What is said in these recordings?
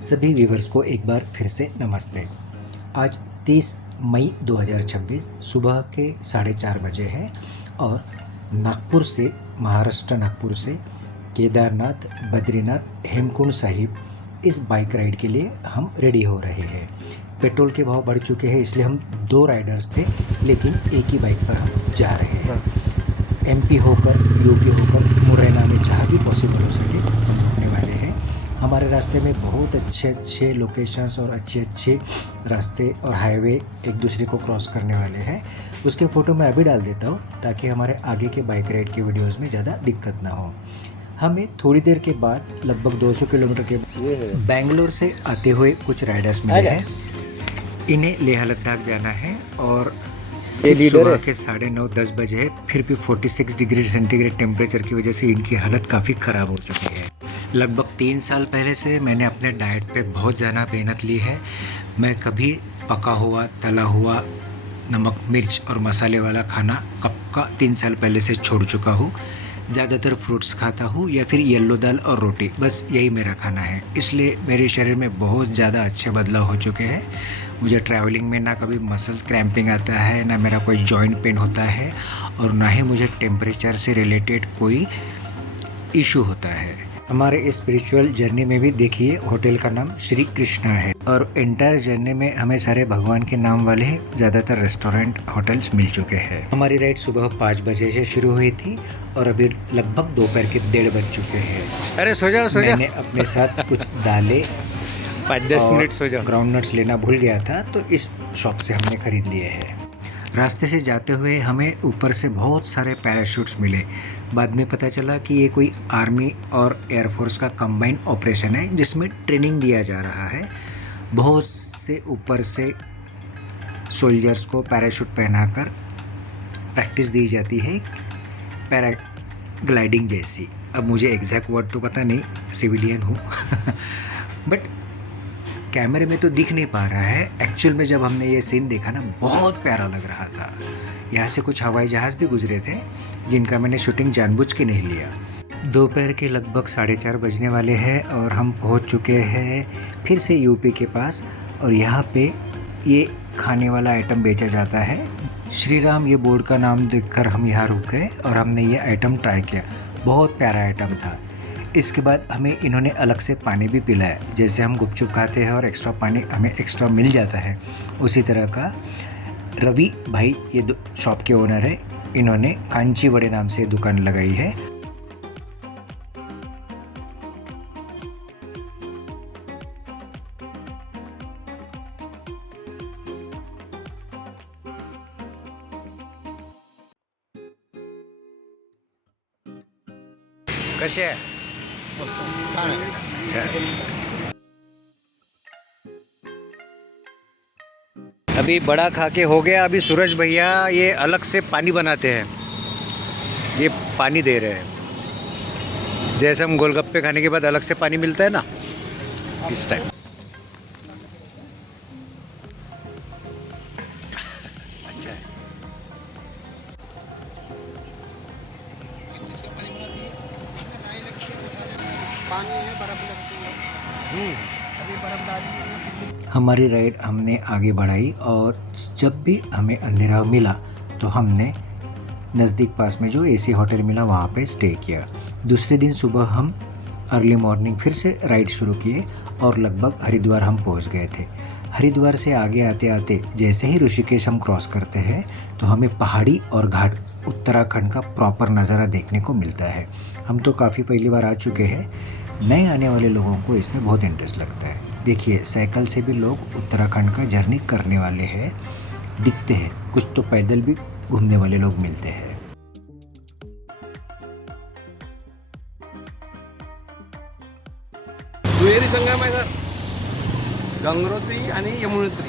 सभी व्यूवर्स को एक बार फिर से नमस्ते। आज 30 मई 2026 सुबह के 4:30 बजे है और नागपुर से महाराष्ट्र नागपुर से केदारनाथ, बद्रीनाथ, हेमकुंड साहिब इस बाइक राइड के लिए हम रेडी हो रहे हैं। पेट्रोल के भाव बढ़ चुके हैं, इसलिए हम 2 राइडर्स थे, लेकिन एक ही बाइक पर हम जा रहे हैं। एमपी होकर, यूपी होकर, मुरैना में जहाँ भी पॉसिबल हो सके हम रुकने वाले हैं। हमारे रास्ते में बहुत अच्छे अच्छे लोकेशंस और अच्छे अच्छे रास्ते और हाईवे एक दूसरे को क्रॉस करने वाले हैं। उसके फ़ोटो मैं अभी डाल देता हूँ ताकि हमारे आगे के बाइक राइड के वीडियोस में ज़्यादा दिक्कत ना हो। हमें थोड़ी देर के बाद लगभग 200 किलोमीटर के बेंगलोर से आते हुए कुछ राइडर्स मिले हैं। इन्हें लेह लद्दाख जाना है और सुबह के 9:30-10 बजे है, फिर भी 46 डिग्री सेंटीग्रेड टेम्परेचर की वजह से इनकी हालत काफ़ी ख़राब हो चुकी है। लगभग 3 साल पहले से मैंने अपने डाइट पे बहुत ज़्यादा मेहनत ली है। मैं कभी पका हुआ, तला हुआ, नमक मिर्च और मसाले वाला खाना कब का 3 साल पहले से छोड़ चुका हूँ। ज़्यादातर फ्रूट्स खाता हूँ या फिर येलो दाल और रोटी, बस यही मेरा खाना है। इसलिए मेरे शरीर में बहुत ज़्यादा अच्छे बदलाव हो चुके हैं। मुझे ट्रैवलिंग में ना कभी मसल क्रैम्पिंग आता है, ना मेरा कोई जॉइंट पेन होता है और ना ही मुझे टेम्परेचर से रिलेटेड कोई इशू होता है। हमारे इस स्पिरिचुअल जर्नी में भी देखिए, होटल का नाम श्री कृष्णा है और एंटायर जर्नी में हमें सारे भगवान के नाम वाले ज़्यादातर रेस्टोरेंट होटल्स मिल चुके हैं। हमारी राइड सुबह 5 बजे से शुरू हुई थी और अभी लगभग दोपहर के 1:30 बज चुके हैं। अरे सो जाओ मैंने अपने साथ कुछ दालें 5-10 मिनट सो जाओ। ग्राउंड नट्स लेना भूल गया था, तो इस शॉप से हमने खरीद लिए हैं। रास्ते से जाते हुए हमें ऊपर से बहुत सारे पैराशूट्स मिले। बाद में पता चला कि ये कोई आर्मी और एयरफोर्स का कंबाइन ऑपरेशन है जिसमें ट्रेनिंग दिया जा रहा है। बहुत से ऊपर से सोल्जर्स को पैराशूट पहनाकर प्रैक्टिस दी जाती है, पैराग्लाइडिंग जैसी। अब मुझे एग्जैक्ट वर्ड तो पता नहीं, सिविलियन हूँ बट कैमरे में तो दिख नहीं पा रहा है। एक्चुअल में जब हमने ये सीन देखा ना, बहुत प्यारा लग रहा था। यहाँ से कुछ हवाई जहाज़ भी गुजरे थे जिनका मैंने शूटिंग जानबूझ के नहीं लिया। दोपहर के लगभग 4:30 बजने वाले हैं और हम पहुँच चुके हैं फिर से यूपी के पास। और यहाँ पे ये खाने वाला आइटम बेचा जाता है। श्री राम ये बोर्ड का नाम देखकर हम यहाँ रुक गए और हमने ये आइटम ट्राई किया। बहुत प्यारा आइटम था। इसके बाद हमें इन्होंने अलग से पानी भी पिलाया। जैसे हम गुपचुप खाते हैं और एक्स्ट्रा पानी हमें एक्स्ट्रा मिल जाता है, उसी तरह का। रवि भाई ये शॉप के ओनर है, इन्होंने कांची वड़े नाम से दुकान लगाई है। कसे आहे? अभी बड़ा खा के हो गया। अभी सूरज भैया ये अलग से पानी बनाते हैं, ये पानी दे रहे हैं। जैसे हम गोलगप्पे खाने के बाद अलग से पानी मिलता है ना, इस टाइप। अच्छा है। पानी है, बर्फ लगती है। अभी बर्फ डाली है। हमारी राइड हमने आगे बढ़ाई और जब भी हमें अंधेरा मिला तो हमने नज़दीक पास में जो एसी होटल मिला वहाँ पे स्टे किया। दूसरे दिन सुबह हम अर्ली मॉर्निंग फिर से राइड शुरू किए और लगभग हरिद्वार हम पहुँच गए थे। हरिद्वार से आगे आते आते जैसे ही ऋषिकेश हम क्रॉस करते हैं तो हमें पहाड़ी और घाट उत्तराखंड का प्रॉपर नज़ारा देखने को मिलता है। हम तो काफ़ी पहली बार आ चुके हैं, नए आने वाले लोगों को इसमें बहुत इंटरेस्ट लगता है। देखिए, साइकिल से भी लोग उत्तराखंड का जर्नी करने वाले हैं दिखते हैं, कुछ तो पैदल भी घूमने वाले लोग मिलते हैं। दुहेरी संगम आहे सर, गंगोत्री आणि यमुनोत्री।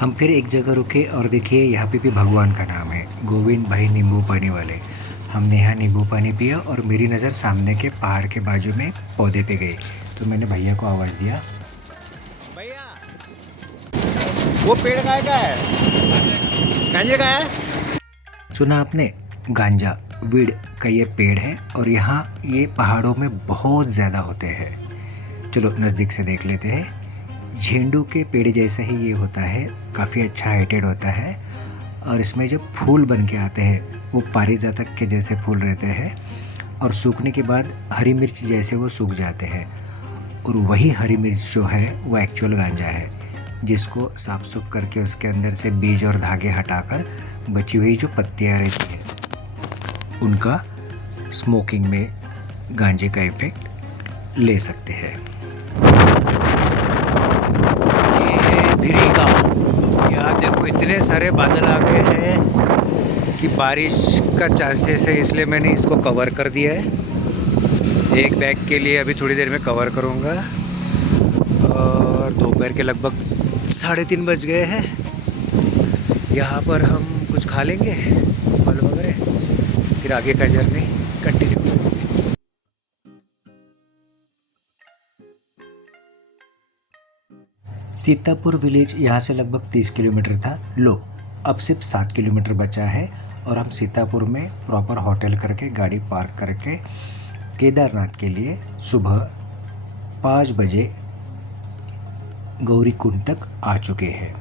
हम फिर एक जगह रुके और देखिए यहाँ पे भी भगवान का नाम है, गोविंद भाई नींबू पानी वाले। हमने यहाँ नींबू पानी पिया और मेरी नज़र सामने के पहाड़ के बाजू में पौधे पे गई, तो मैंने भैया को आवाज़ दिया, भैया वो पेड़ काय का है, गांजे का है। सुना आपने, गांजा वीड का ये पेड़ है और यहाँ ये पहाड़ों में बहुत ज़्यादा होते हैं। चलो नज़दीक से देख लेते हैं। झेंडू के पेड़ जैसा ही ये होता है, काफ़ी अच्छा हाइटेड होता है और इसमें जब फूल बन के आते हैं वो पारिजातक के जैसे फूल रहते हैं और सूखने के बाद हरी मिर्च जैसे वो सूख जाते हैं और वही हरी मिर्च जो है वो एक्चुअल गांजा है, जिसको साफ सुफ करके उसके अंदर से बीज और धागे हटाकर बची हुई जो पत्तियाँ रहती हैं उनका स्मोकिंग में गांजे का इफ़ेक्ट ले सकते हैं। धिरी गाँव, यहाँ देखो इतने सारे बादल आ गए हैं कि बारिश का चांसेस है, इसलिए मैंने इसको कवर कर दिया है। एक बैग के लिए अभी थोड़ी देर में कवर करूँगा और दोपहर के लगभग 3:30 बज गए हैं। यहाँ पर हम कुछ खा लेंगे फल वगैरह, फिर आगे का जर्नी कंटिन्यू करेंगे। सीतापुर विलेज यहाँ से लगभग 30 किलोमीटर था। लो, अब सिर्फ 7 किलोमीटर बचा है और हम सीतापुर में प्रॉपर होटल करके गाड़ी पार्क करके केदारनाथ के लिए सुबह 5 बजे गौरीकुंड तक आ चुके हैं।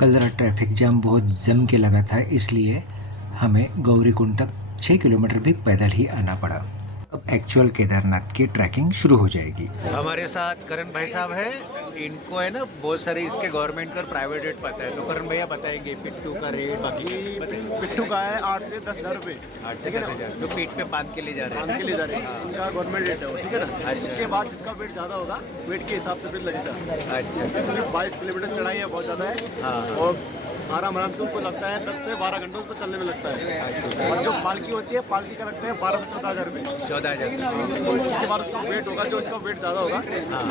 कल रात ट्रैफिक जाम बहुत जम के लगा था, इसलिए हमें गौरीकुंड तक 6 किलोमीटर भी पैदल ही आना पड़ा। अब एक्चुअल केदारनाथ की ट्रैकिंग शुरू हो जाएगी। हमारे साथ करण भाई साहब है, इनको है ना बहुत सारे इसके गवर्नमेंट का प्राइवेट रेट पता है, तो करण भैया बताएंगे पिट्ठू का रेट। बाकी पिट्ठू का है 8 से 10,000 रुपये, 8 से 10,000 जो पीठ पे बांध के ले जा रहे हैं। बांध के ले जा रहे हैं, उनका गवर्नमेंट रेट है वो, ठीक है ना। इसके बाद जिसका वेट ज़्यादा होगा, वेट के हिसाब से फिर लगेगा। अच्छा, 22 किलोमीटर चढ़ाई है, बहुत ज़्यादा है और आराम से उनको लगता है 10 से 12 घंटे उसको चलने में लगता है। और जो पालकी होती है, पालकी का लगता है 12 से 14,000 रुपये। 14,000। उसके बाद उसका वेट होगा, जो इसका वेट ज़्यादा होगा,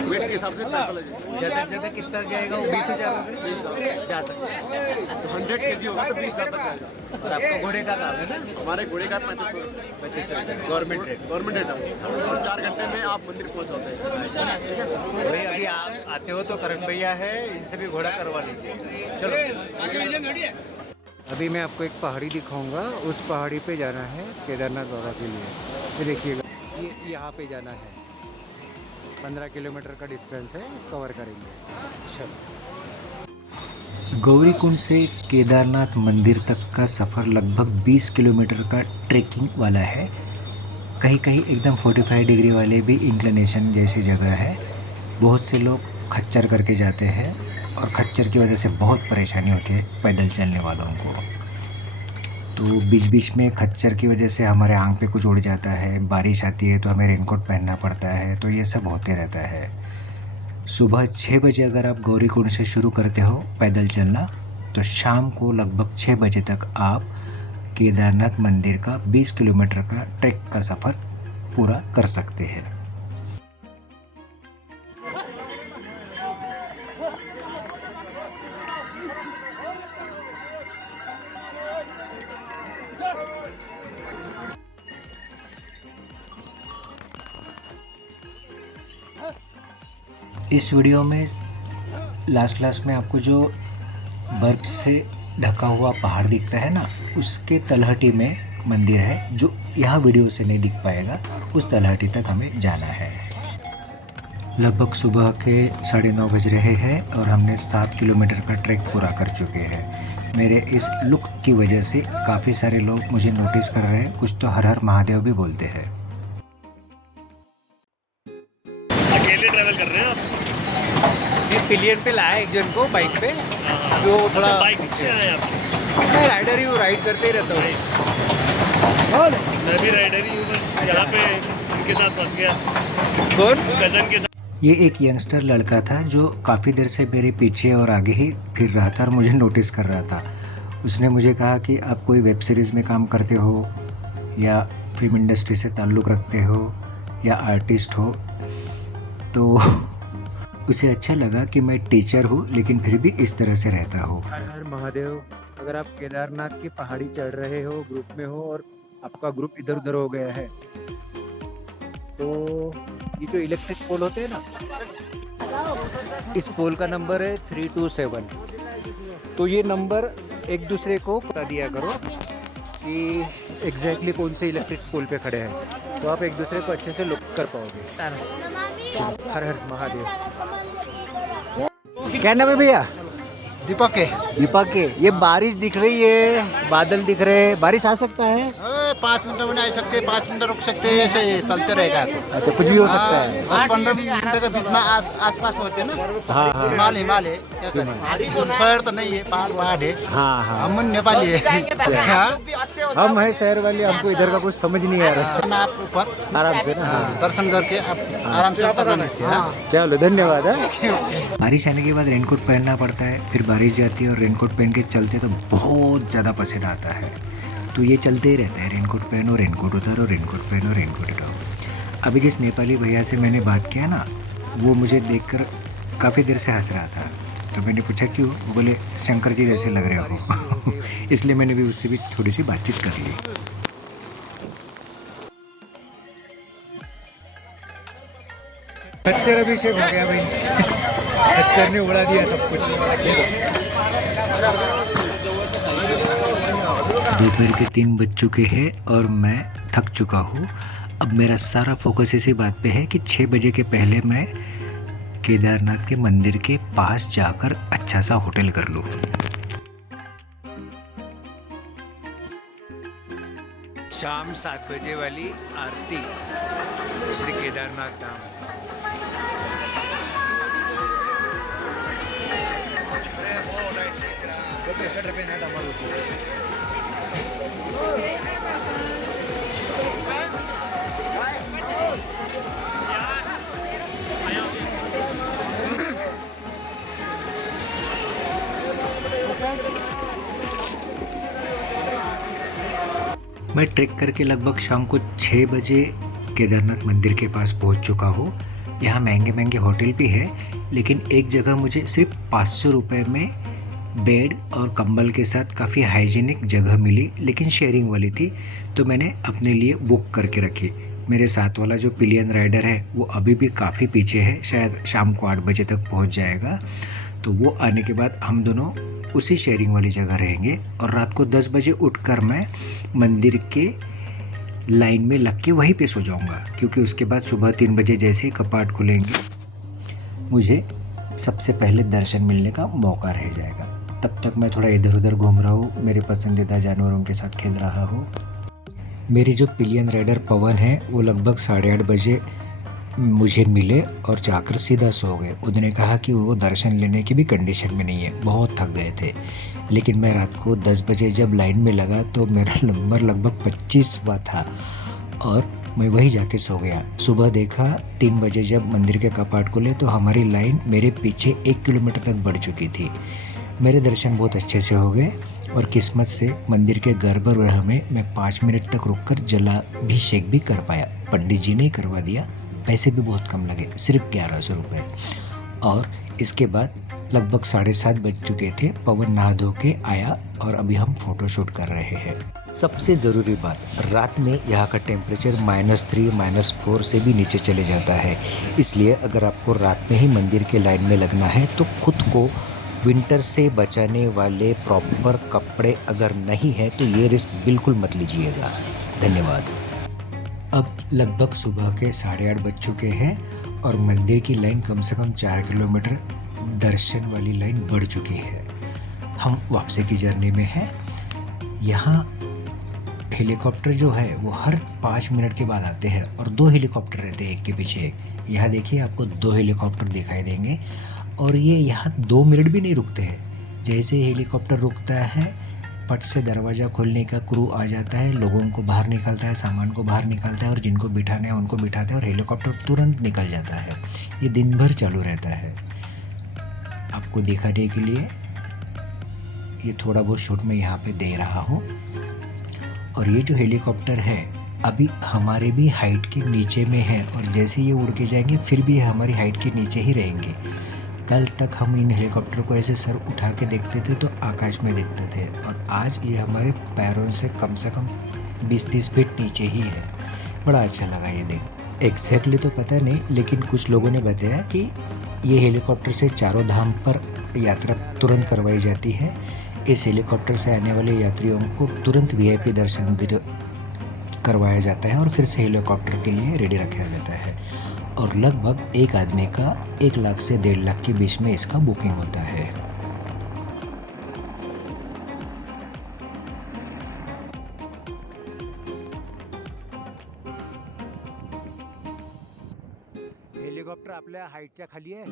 वेट के हिसाब से पैसा लगेगा। ज़्यादा से ज़्यादा कितना जाएगा वो? 20,000 रुपये 20,000 जा सकते हैं। तो 100 kg होगा तो 20,000 तक जाएगा। और आपको घोड़े का काम है ना? हमारे घोड़े का 3500 गवर्नमेंट रेट। गवर्नमेंट रेट है और 4 घंटे में आप मंदिर पहुंच जाते हैं, ठीक है। भाई अभी आप आते हो तो करण भैया है, इनसे भी घोड़ा करवा लीजिए। चलो अभी मैं आपको एक पहाड़ी दिखाऊंगा, उस पहाड़ी पे जाना है केदारनाथ बाबा के लिए। ये देखिएगा, ये यहाँ पे जाना है, 15 किलोमीटर का डिस्टेंस है, कवर करेंगे। चलो गौरीकुंड से केदारनाथ मंदिर तक का सफ़र लगभग 20 किलोमीटर का ट्रैकिंग वाला है। कहीं कहीं एकदम 45 डिग्री वाले भी इंक्लिनेशन जैसी जगह है। बहुत से लोग खच्चर करके जाते हैं और खच्चर की वजह से बहुत परेशानी होती है पैदल चलने वालों को। तो बीच बीच में खच्चर की वजह से हमारे आंख पे कुछ उड़ जाता है, बारिश आती है तो हमें रेनकोट पहनना पड़ता है, तो ये सब होते रहता है। सुबह 6 बजे अगर आप गौरीकुंड से शुरू करते हो पैदल चलना, तो शाम को लगभग 6 बजे तक आप केदारनाथ मंदिर का 20 किलोमीटर का ट्रैक का सफ़र पूरा कर सकते हैं। इस वीडियो में लास्ट में आपको जो बर्फ़ से ढका हुआ पहाड़ दिखता है ना, उसके तलहटी में मंदिर है, जो यहाँ वीडियो से नहीं दिख पाएगा। उस तलहटी तक हमें जाना है। लगभग सुबह के 9:30 बज रहे हैं और हमने 7 किलोमीटर का ट्रैक पूरा कर चुके हैं। मेरे इस लुक की वजह से काफ़ी सारे लोग मुझे नोटिस कर रहे हैं, कुछ तो हर हर महादेव भी बोलते हैं। अकेले ट्रैवल कर रहे हैं आप? ये पिलियन पे लाया एक जन को बाइक पे, जो थोड़ा बाइक से आए आप? मैं राइडर ही हूँ, राइड करते ही रहता हूँ। मैं भी राइडर ही हूँ, बस यहाँ पे उनके साथ फंस गया। कौन? कज़न के साथ। ये एक यंगस्टर लड़का था जो काफ़ी देर से मेरे पीछे और आगे ही फिर रहा था और मुझे नोटिस कर रहा था। उसने मुझे कहा कि आप कोई वेब सीरीज़ में काम करते हो या फिल्म इंडस्ट्री से ताल्लुक़ रखते हो या आर्टिस्ट हो। तो उसे अच्छा लगा कि मैं टीचर हूँ लेकिन फिर भी इस तरह से रहता हूँ। हर हर महादेव। अगर आप केदारनाथ की पहाड़ी चढ़ रहे हो, ग्रुप में हो और आपका ग्रुप इधर उधर हो गया है, तो ये जो इलेक्ट्रिक पोल होते हैं ना, इस पोल का नंबर है 327। तो ये नंबर एक दूसरे को बता दिया करो कि एग्जैक्टली कौन से इलेक्ट्रिक पोल पे खड़े हैं, तो आप एक दूसरे को अच्छे से लुक कर पाओगे। चलो, हर हर महादेव। क्या नाम है भैया? दीपक के दीपक के। ये बारिश दिख रही है, बादल दिख रहे हैं, बारिश आ सकता है? 5 मिनट में आ सकते, 5 मिनट रुक सकते, ऐसे चलते रहेगा। अच्छा, कुछ भी हो सकता है। 10-15 मिनट के बीच में आसपास होते हैं ना। हाँ हाँ हिमालय क्या करें, शहर तो नहीं है, पहाड़ है। हाँ हाँ। हम नेपाली है। हाँ? हम है शहर वाले, हमको इधर का कुछ समझ नहीं आ रहा। अपना आप ऊपर आराम से ना। हाँ। दर्शन करके आप आराम से ऊपर नीचे। चलो, धन्यवाद। बारिश आने के बाद रेनकोट पहनना पड़ता है, फिर बारिश जाती है और रेनकोट पहन के चलते तो बहुत ज़्यादा पसीना आता है। तो ये चलते ही रहता है, रेनकोट पहनो, रेनकोट उतारो, रेनकोट पहनो, रेनकोट उतारो। अभी जिस नेपाली भैया से मैंने बात किया ना, वो मुझे देखकर काफ़ी देर से हंस रहा था। तो मैंने पूछा क्यों? वो बोले शंकर जी जैसे लग रहे हो। इसलिए मैंने भी उससे भी थोड़ी सी बातचीत कर ली। खच्चर अभिषेक हो गया भाई। खच्चर ने उड़ा दिया सब कुछ। दोपहर के 3 बज चुके हैं और मैं थक चुका हूँ। अब मेरा सारा फोकस इसी बात पे है कि 6 बजे के पहले मैं केदारनाथ के मंदिर के पास जाकर अच्छा सा होटल कर लूँ। शाम 7 बजे वाली आरती श्री केदारनाथ धाम। मैं ट्रेक करके लगभग शाम को 6 बजे केदारनाथ मंदिर के पास पहुंच चुका हूँ। यहाँ महंगे महंगे होटल भी है, लेकिन एक जगह मुझे सिर्फ 500 रुपये में बेड और कंबल के साथ काफ़ी हाइजीनिक जगह मिली, लेकिन शेयरिंग वाली थी। तो मैंने अपने लिए बुक करके रखी। मेरे साथ वाला जो पिलियन राइडर है वो अभी भी काफ़ी पीछे है, शायद शाम को 8 बजे तक पहुँच जाएगा। तो वो आने के बाद हम दोनों उसी शेयरिंग वाली जगह रहेंगे और रात को 10 बजे उठकर मैं मंदिर के लाइन में लग के वहीं पे सो जाऊंगा, क्योंकि उसके बाद सुबह 3 बजे जैसे ही कपाट खुलेंगे मुझे सबसे पहले दर्शन मिलने का मौका रह जाएगा। तब तक मैं थोड़ा इधर उधर घूम रहा हूँ, मेरे पसंदीदा जानवरों के साथ खेल रहा हूँ। मेरे जो पिलियन राइडर पवन है वो लगभग 8:30 बजे मुझे मिले और जाकर सीधा सो गए। उन्होंने कहा कि वो दर्शन लेने की भी कंडीशन में नहीं है, बहुत थक गए थे। लेकिन मैं रात को 10 बजे जब लाइन में लगा तो मेरा नंबर लगभग 25वां था और मैं वहीं जाके सो गया। सुबह देखा 3 बजे जब मंदिर के कपाट खुले तो हमारी लाइन मेरे पीछे 1 किलोमीटर तक बढ़ चुकी थी। मेरे दर्शन बहुत अच्छे से हो गए और किस्मत से मंदिर के गर्भगृह में मैं 5 मिनट तक रुककर जलाभिषेक भी कर पाया। पंडित जी ने करवा दिया, पैसे भी बहुत कम लगे, सिर्फ 1100 रुपये। और इसके बाद लगभग 7:30 बज चुके थे। पवन नहा धो के आया और अभी हम फोटो शूट कर रहे हैं। सबसे ज़रूरी बात, रात में यहाँ का टेम्परेचर -3, -4 से भी नीचे चले जाता है। इसलिए अगर आपको रात में ही मंदिर के लाइन में लगना है तो खुद को विंटर से बचाने वाले प्रॉपर कपड़े अगर नहीं है तो ये रिस्क बिल्कुल मत लीजिएगा। धन्यवाद। अब लगभग सुबह के 8:30 बज चुके हैं और मंदिर की लाइन कम से कम 4 किलोमीटर दर्शन वाली लाइन बढ़ चुकी है। हम वापसी की जर्नी में हैं। यहाँ हेलीकॉप्टर जो है वो हर 5 मिनट के बाद आते हैं और 2 हेलीकॉप्टर रहते हैं एक के पीछे एक। यहाँ देखिए आपको 2 हेलीकॉप्टर दिखाई देंगे और ये यहाँ 2 मिनट भी नहीं रुकते हैं। जैसे हेलीकॉप्टर रुकता है, पट से दरवाज़ा खोलने का क्रू आ जाता है, लोगों को बाहर निकालता है, सामान को बाहर निकालता है और जिनको बिठाना है उनको बिठाता है और हेलीकॉप्टर तुरंत निकल जाता है। ये दिन भर चालू रहता है। आपको दिखाने के लिए ये थोड़ा बहुत शूट मैं यहाँ पे दे रहा हूँ। और ये जो हेलीकॉप्टर है अभी हमारे भी हाइट के नीचे में है और जैसे ये उड़ के जाएंगे फिर भी हमारी हाइट के नीचे ही रहेंगे। कल तक हम इन हेलीकॉप्टर को ऐसे सर उठा के देखते थे तो आकाश में दिखते थे और आज ये हमारे पैरों से कम 20-30 फीट नीचे ही है। बड़ा अच्छा लगा ये देख। एग्जैक्टली तो पता नहीं, लेकिन कुछ लोगों ने बताया कि ये हेलीकॉप्टर से चारों धाम पर यात्रा तुरंत करवाई जाती है। इस हेलीकॉप्टर से आने वाले यात्रियों को तुरंत VIP दर्शन करवाया जाता है और फिर से हेलीकॉप्टर के लिए रेडी रखा जाता है और लगभग एक आदमी का 1 लाख से 1.5 लाख के बीच में इसका बुकिंग होता है। हेलिकॉप्टर आपल्या हाईटच्या खाली आहे.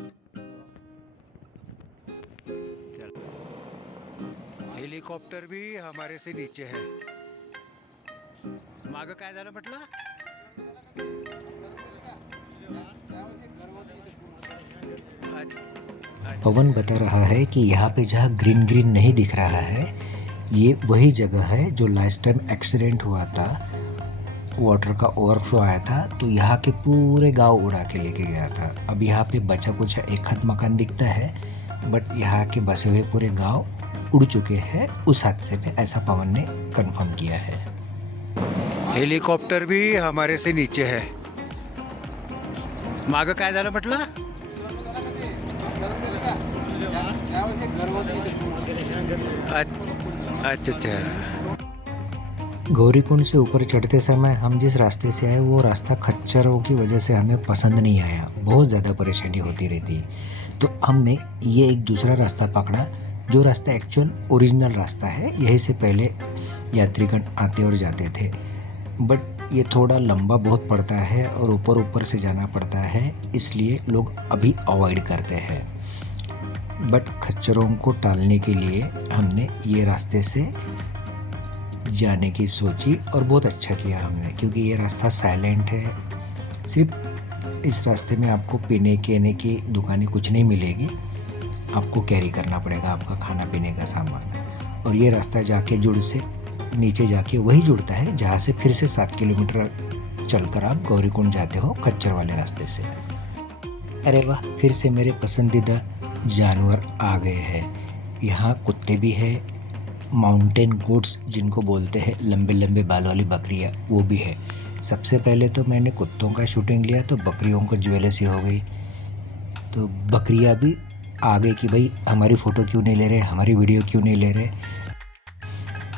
हेलिकॉप्टर भी हमारे से नीचे है. मागं काय झालं म्हटलं? पवन बता रहा है कि यहाँ पे जहाँ ग्रीन ग्रीन नहीं दिख रहा है ये वही जगह है जो लास्ट टाइम एक्सीडेंट हुआ था, वाटर का ओवरफ्लो आया था तो यहाँ के पूरे गांव उड़ा के लेके गया था। अब यहाँ पे बचा कुछ एक आध मकान दिखता है, बट यहाँ के बसे हुए पूरे गांव उड़ चुके हैं उस हादसे में, ऐसा पवन ने कंफर्म किया है। हेलिकॉप्टर भी हमारे से नीचे है. मागं काय झालं म्हटलं? अच्छा. गौरीकुंड से ऊपर चढ़ते समय हम जिस रास्ते से आए वो रास्ता खच्चरों की वजह से हमें पसंद नहीं आया, बहुत ज़्यादा परेशानी होती रहती। तो हमने ये एक दूसरा रास्ता पकड़ा जो रास्ता एक्चुअल ओरिजिनल रास्ता है, यहीं से पहले यात्रीगण आते और जाते थे, बट ये थोड़ा लंबा बहुत पड़ता है और ऊपर से जाना पड़ता है, इसलिए लोग अभी अवॉइड करते हैं। बट खच्चरों को टालने के लिए हमने ये रास्ते से जाने की सोची और बहुत अच्छा किया हमने, क्योंकि ये रास्ता साइलेंट है। सिर्फ इस रास्ते में आपको पीने केने की दुकानें कुछ नहीं मिलेगी, आपको कैरी करना पड़ेगा आपका खाना पीने का सामान। और ये रास्ता जाके नीचे जाके वही जुड़ता है जहाँ से फिर से 7 किलोमीटर चलकर आप गौरीकुंड जाते हो खच्चर वाले रास्ते से। अरे वाह, फिर से मेरे पसंदीदा जानवर आ गए हैं। यहाँ कुत्ते भी हैं, माउंटेन गोट्स जिनको बोलते हैं, लंबे लंबे बाल वाली बकरियाँ, वो भी है। सबसे पहले तो मैंने कुत्तों का शूटिंग लिया तो बकरियों को ज्वेलसी हो गई, तो बकरियाँ भी आ गई कि भाई हमारी फ़ोटो क्यों नहीं ले रहे, हमारी वीडियो क्यों नहीं ले रहे।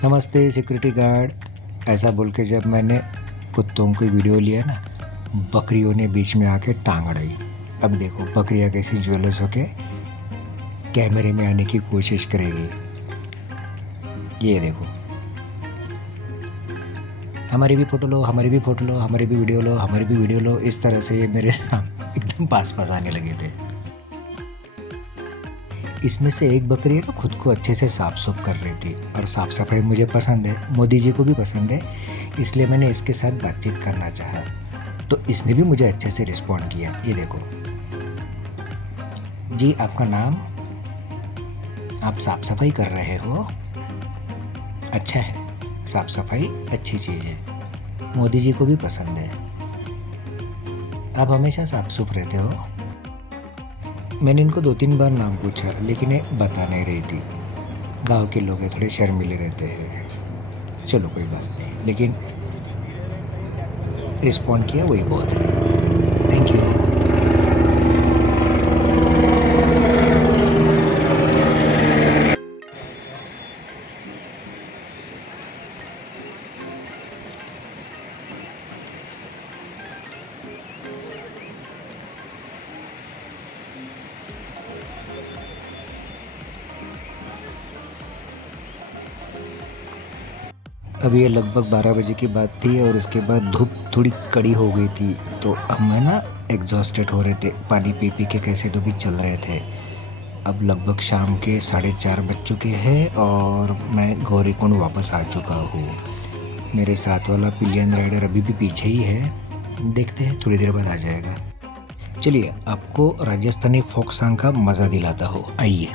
नमस्ते सिक्योरिटी गार्ड, ऐसा बोल के जब मैंने कुत्तों की वीडियो लिया ना, बकरियों ने बीच में आके टांग अड़ाई। अब देखो बकरियाँ कैसी ज्वेलस होके कैमरे में आने की कोशिश करेगी। ये देखो, हमारी भी फ़ोटो लो, हमारी भी फ़ोटो लो, हमारी भी वीडियो लो, हमारी भी वीडियो लो, इस तरह से ये मेरे सामने एकदम पास आने लगे थे। इसमें से एक बकरी ना खुद को अच्छे से साफ सुफ कर रही थी, और साफ सफाई मुझे पसंद है, मोदी जी को भी पसंद है, इसलिए मैंने इसके साथ बातचीत करना चाहा, तो इसने भी मुझे अच्छे से रिस्पॉन्ड किया। ये देखो जी, आपका नाम, आप साफ सफाई कर रहे हो, अच्छा है, साफ सफाई अच्छी चीज़ है, मोदी जी को भी पसंद है, आप हमेशा साफ सुफ रहते हो। मैंने इनको 2-3 बार नाम पूछा लेकिन ये बता नहीं रही थी। गांव के लोग थोड़े शर्मीले रहते हैं, चलो कोई बात नहीं, लेकिन रिस्पॉन्ड किया वही बहुत है। Thank you. अभी ये लगभग 12 बजे की बात थी और उसके बाद धूप थोड़ी कड़ी हो गई थी, तो हम ना एग्जॉस्टेड हो रहे थे, पानी पी पी के कैसे तो भी चल रहे थे। अब लगभग शाम के 4:30 बज चुके हैं और मैं गौरीकुंड वापस आ चुका हूँ। मेरे साथ वाला पिलियन राइडर अभी भी पीछे ही है, देखते हैं थोड़ी देर बाद आ जाएगा। चलिए आपको राजस्थानी फोक सॉन्ग का मज़ा दिलाता हूँ, आइए।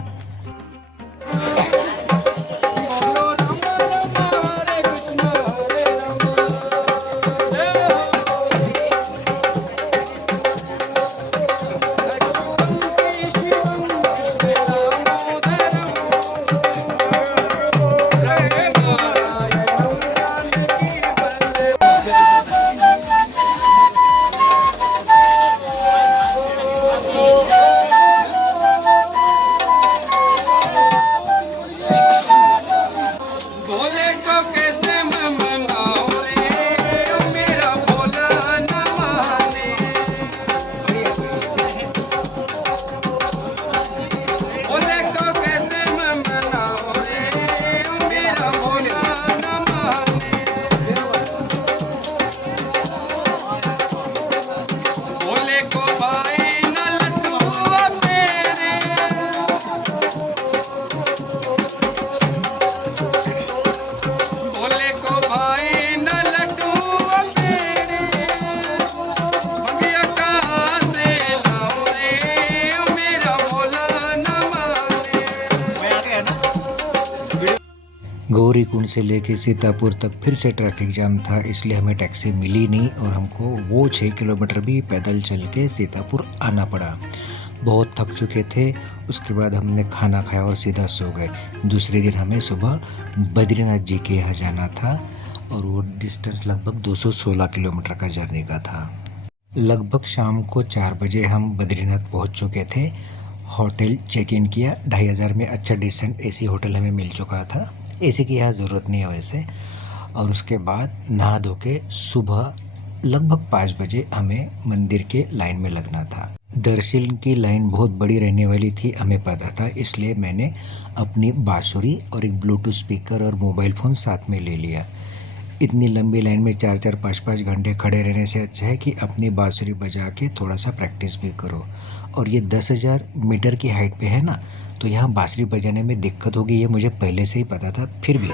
गौरीकुंड से लेके सीतापुर तक फिर से ट्रैफिक जाम था, इसलिए हमें टैक्सी मिली नहीं और हमको वो 6 किलोमीटर भी पैदल चल के सीतापुर आना पड़ा। बहुत थक चुके थे। उसके बाद हमने खाना खाया और सीधा सो गए। दूसरे दिन हमें सुबह बद्रीनाथ जी के यहाँ जाना था और वो डिस्टेंस लगभग 216 किलोमीटर का जर्नी का था। लगभग शाम को 4 बजे हम बद्रीनाथ पहुंच चुके थे। होटल चेक इन किया। 2500 में अच्छा डिसेंट एसी होटल हमें मिल चुका था। एसी की यहाँ ज़रूरत नहीं है वैसे। और उसके बाद नहा धो के सुबह लगभग 5 बजे हमें मंदिर के लाइन में लगना था। दर्शन की लाइन बहुत बड़ी रहने वाली थी, हमें पता था, इसलिए मैंने अपनी बांसुरी और एक ब्लूटूथ स्पीकर और मोबाइल फ़ोन साथ में ले लिया। इतनी लंबी लाइन में 4-4, 5-5 घंटे खड़े रहने से अच्छा है कि अपनी बांसुरी बजा के थोड़ा सा प्रैक्टिस भी करो। और ये 10,000 मीटर की हाइट पे है ना, तो यहाँ बांसुरी बजाने में दिक्कत होगी, ये मुझे पहले से ही पता था। फिर भी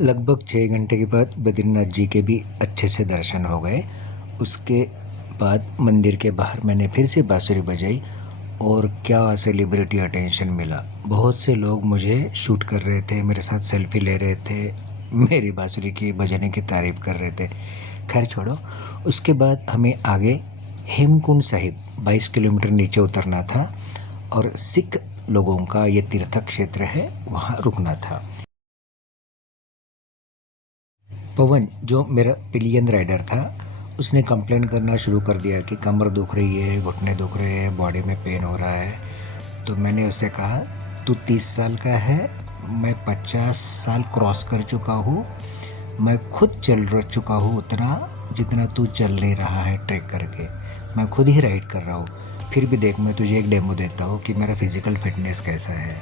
लगभग 6 घंटे के बाद बद्रीनाथ जी के भी अच्छे से दर्शन हो गए। उसके बाद मंदिर के बाहर मैंने फिर से बांसुरी बजाई और क्या सेलिब्रिटी अटेंशन मिला। बहुत से लोग मुझे शूट कर रहे थे, मेरे साथ सेल्फी ले रहे थे, मेरी बांसुरी की बजाने की तारीफ़ कर रहे थे। खैर छोड़ो। उसके बाद हमें आगे हेमकुंड साहिब 22 किलोमीटर नीचे उतरना था और सिख लोगों का ये तीर्थ क्षेत्र है, वहाँ रुकना था। पवन जो मेरा पिलियन राइडर था, उसने कंप्लेन करना शुरू कर दिया कि कमर दुख रही है, घुटने दुख रहे हैं, बॉडी में पेन हो रहा है। तो मैंने उससे कहा तू 30 साल का है, मैं 50 साल क्रॉस कर चुका हूँ, मैं खुद चल चुका हूँ उतना जितना तू चल नहीं रहा है ट्रैक करके, मैं खुद ही राइड कर रहा हूँ। फिर भी देख, मैं तुझे एक डेमो देता हूँ कि मेरा फिज़िकल फिटनेस कैसा है।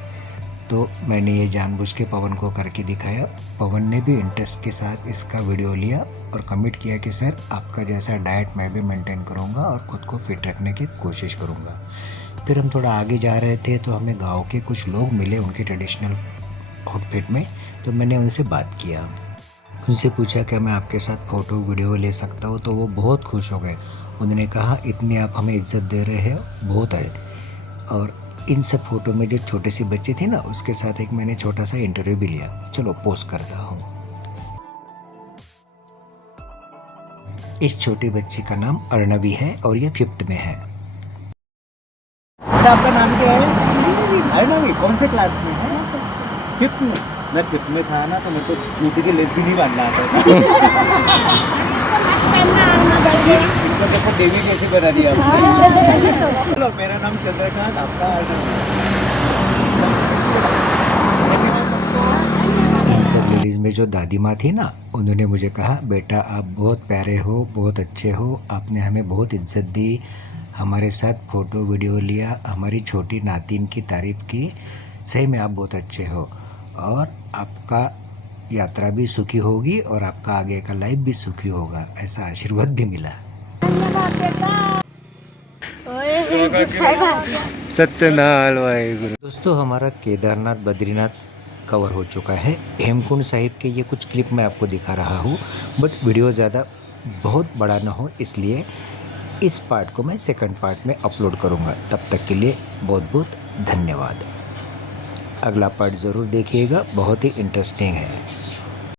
तो मैंने ये जानबूझ के पवन को करके दिखाया। पवन ने भी इंटरेस्ट के साथ इसका वीडियो लिया और कमिट किया कि सर आपका जैसा डाइट मैं भी मेंटेन करूँगा और ख़ुद को फिट रखने की कोशिश करूँगा। फिर हम थोड़ा आगे जा रहे थे तो हमें गांव के कुछ लोग मिले उनके ट्रेडिशनल आउटफिट में। तो मैंने उनसे बात किया, उनसे पूछा क्या मैं आपके साथ फ़ोटो वीडियो ले सकता हूँ। तो वो बहुत खुश हो गए। उन्होंने कहा इतनी आप हमें इज्जत दे रहे हैं, बहुत है। और इन सब फ़ोटो में जो छोटी सी बच्ची थी ना, उसके साथ एक मैंने छोटा सा इंटरव्यू भी लिया। चलो पोस्ट करता हूँ। इस छोटी बच्ची का नाम अर्णवी है और ये 5th में है। आपका नाम क्या है? अर्णवी। कौन से क्लास में है? 5th में। मैं 5th में था ना, तो मेरे को जूते की लेस भी नहीं बांधना आता था। तो देवी जैसे बता दिया। चलो मेरा नाम चंद्रकांत, आपका इन सब लेडीज़ में जो दादी माँ थी ना, उन्होंने मुझे कहा बेटा आप बहुत प्यारे हो, बहुत अच्छे हो, आपने हमें बहुत इज्जत दी, हमारे साथ फ़ोटो वीडियो लिया, हमारी छोटी नातिन की तारीफ़ की। सही में आप बहुत अच्छे हो और आपका यात्रा भी सुखी होगी और आपका आगे का लाइफ भी सुखी होगा, ऐसा आशीर्वाद भी मिला। सत्यनारायण वाहेगुरु। दोस्तों हमारा केदारनाथ बद्रीनाथ कवर हो चुका है। हेमकुंड साहिब के ये कुछ क्लिप मैं आपको दिखा रहा हूँ, बट वीडियो ज़्यादा बहुत बड़ा ना हो, इसलिए इस पार्ट को मैं सेकंड पार्ट में अपलोड करूँगा। तब तक के लिए बहुत बहुत धन्यवाद। अगला पार्ट ज़रूर देखिएगा, बहुत ही इंटरेस्टिंग है।